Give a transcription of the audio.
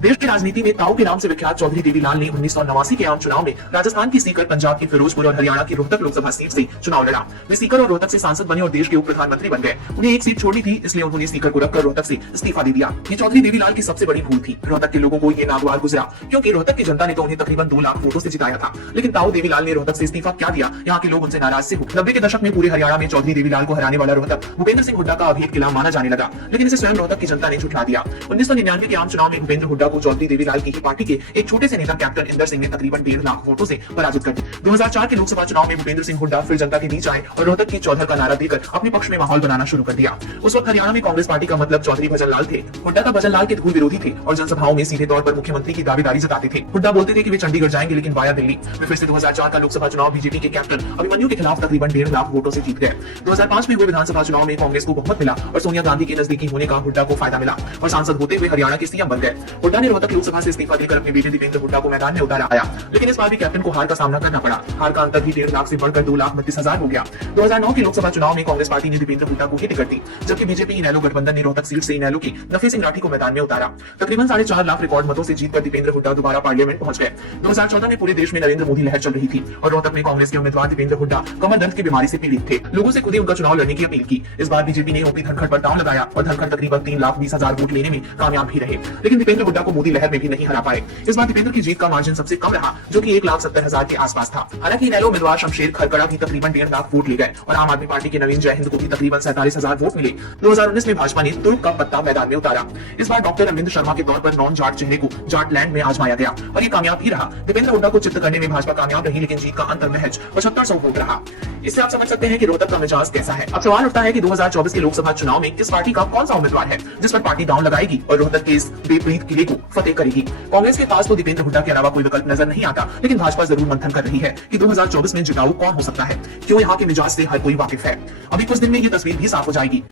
देश की राजनीति में ताऊ के नाम से विख्यात चौधरी देवीलाल ने 1989 के आम चुनाव में राजस्थान की सीकर, पंजाब की फिरोजपुर और हरियाणा की रोहतक लोकसभा सीट से चुनाव लड़ा। वे सीकर और रोहतक से सांसद बने और देश के उप प्रधानमंत्री बन गए। उन्हें एक सीट छोड़नी थी, इसलिए उन्होंने सीकर को रखकर रोहतक से इस्तीफा दे दिया। ये चौधरी देवीलाल की सबसे बड़ी भूल थी। रोहतक के लोगों को ये नागवार गुजरा, क्योंकि रोहतक की जनता ने तो उन्हें तकरीबन 2 लाख वोटों से जिताया था। लेकिन ताऊ देवीलाल ने रोहतक से इस्तीफा क्या दिया, यहाँ के लोग उनसे नाराज से हुए। 90 के दशक में पूरे हरियाणा में चौधरी देवीलाल को हराने वाला रोहतक भूपेंद्र सिंह हुड्डा का अभेद किला माना जाने लगा, लेकिन इसे स्वयं रोहतक की जनता ने झुठला दिया। 1999 के आम चुनाव में भूपेंद्र हुड्डा को चौधरी देवीलाल की ही पार्टी के एक छोटे से नेता कैप्टन इंदर सिंह ने तकरीबन 1.5 लाख वोटों से पराजित कर दिया। 2004 के लोकसभा चुनाव में भूपेंद्र सिंह हुड्डा फिर जनता के बीच आए और रोहतक की चौधर का नारा देकर अपने पक्ष में माहौल बनाना शुरू कर दिया। उस वक्त हरियाणा में कांग्रेस पार्टी का मतलब चौधरी भजनलाल थे। हुड्डा का भजनलाल के धूल विरोधी थे और जनसभाओं में सीधे तौर पर मुख्यमंत्री की दावेदारी जताते थे। हुड्डा बोलते थे कि वे चंडीगढ़ जाएंगे, लेकिन वाया दिल्ली। वे फिर से 2004 का लोकसभा चुनाव बीजेपी के कैप्टन अभिमन्यु के खिलाफ तकरीबन 1.5 लाख वोटों से जीत गए। 2005 में हुए विधानसभा चुनाव में कांग्रेस को बहुमत मिला और सोनिया गांधी के नजदीकी होने का हुड्डा को फायदा मिला और सांसद होते हुए हरियाणा के सीएम बन गए। हुड्डा ने रोहतक लोकसभा से इस्तीफा देकर अपने बेटे दीपेंद्र हुड्डा को मैदान में उतारा आया, लेकिन इस बार भी कैप्टन को हार का सामना करना पड़ा। हार का अंतर भी 1.5 लाख से बढ़कर 2,32,000 हो गया। 2009 के लोकसभा चुनाव में कांग्रेस पार्टी ने दीपेंद्र हुड्डा को ही टिकट दी, जबकि बीजेपी इनेलो गठबंधन ने रोहतक सीट से इनेलो की नफे सिंह राठी को मैदान में उतारा। तकरीबन 4.5 लाख रिकॉर्ड मतों से जीतकर दीपेंद्र हुड्डा दोबारा पार्लियामेंट पहुंच गए। 2014 में पूरे देश में नरेंद्र मोदी लहर चल रही थी और रोहतक में कांग्रेस के उम्मीदवार दीपेंद्र हुड्डा कमर दर्द की बीमारी से पीड़ित थे। लोगों से खुद ही उनका चुनाव लड़ने की अपील की। इस बार बीजेपी ने ओपी धनखड़ पर दांव लगाया और धनखड़ तकरीबन 3,20,000 वोट लेने में कामयाब भी रहे, लेकिन दीपेंद्र हुड्डा को मोदी लहर में भी नहीं हरा पाए। इस बार दीपेंद्र की जीत का मार्जिन सबसे कम रहा, जो कि 1,70,000 के आसपास था। हालांकि इनेलो उम्मीदवार शमशेर खरकड़ा भी तकरीबन 1.5 लाख वोट ले गए और आम आदमी पार्टी के नवीन जयहिंद को भी तकरीबन 47,000 वोट मिले। 2019 में भाजपा ने तुर्क का पत्ता मैदान में उतारा। इस बार डॉक्टर अरविंद शर्मा के तौर पर नॉन जाट चेहरे को जाट लैंड में आजमाया गया और ये कामयाब भी रहा। दीपेंद्र हुड्डा को चित्त करने में भाजपा कामयाब रही, लेकिन जीत का अंतर महज 7500 वोट रहा। इससे आप समझ सकते हैं कि रोहतक का मिजाज कैसा है। अब सवाल उठता है कि 2024 के लोकसभा चुनाव में किस पार्टी का कौन सा उम्मीदवार है जिस पर पार्टी दांव लगाएगी और रोहतक के इस बेपरीत किले को फतेह करेगी। कांग्रेस के पास तो दीपेंद्र हुड्डा के अलावा कोई विकल्प नजर नहीं आता, लेकिन भाजपा जरूर मंथन कर रही है कि 2024 में जिताऊ कौन हो सकता है। क्यों यहाँ के मिजाज से हर कोई वाकिफ है। अभी कुछ दिन में ये तस्वीर भी साफ हो जाएगी।